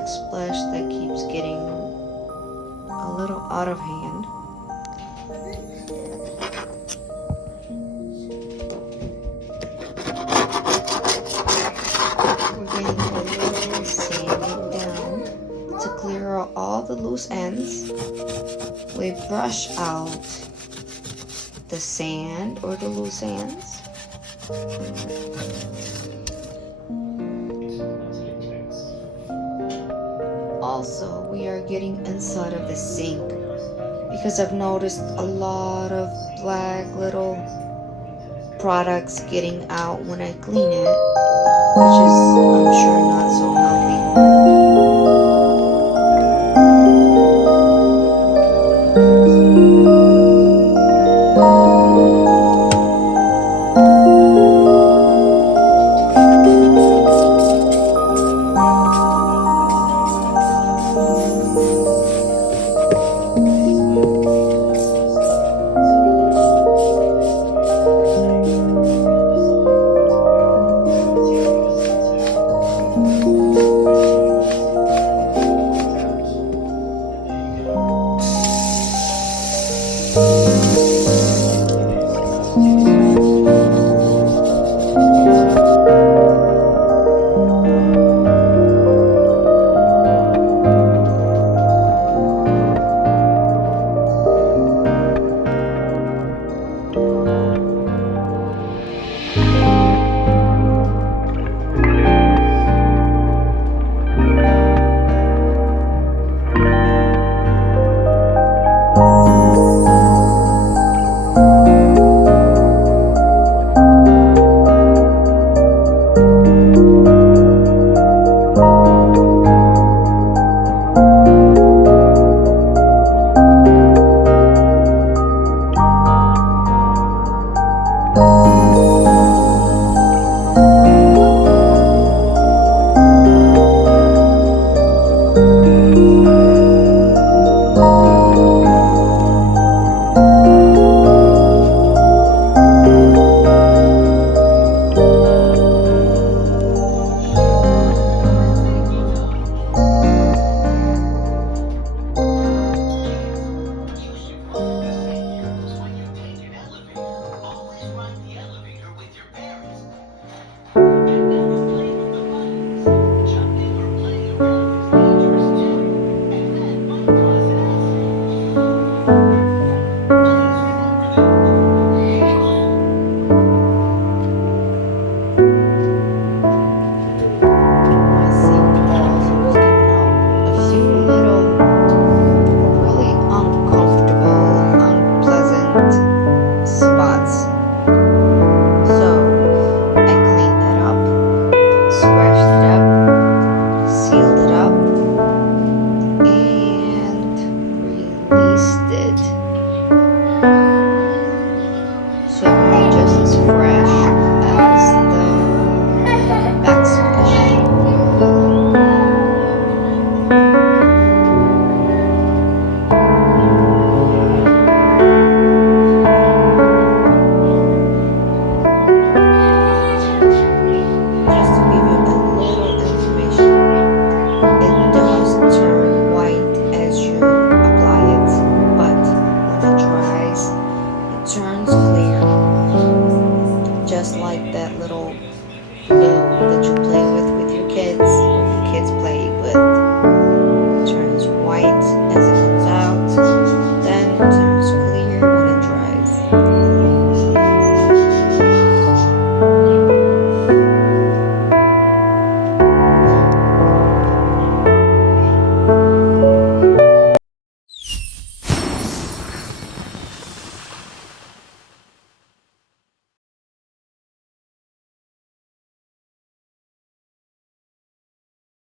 backsplash that keeps getting a little out of hand. We're getting a little sanding down to clear out all the loose ends. We brush out the sand or the loose ends. Also, we are getting inside of the sink because I've noticed a lot of black little products getting out when I clean it, which is, I'm sure, not so healthy. Just like that little glue that you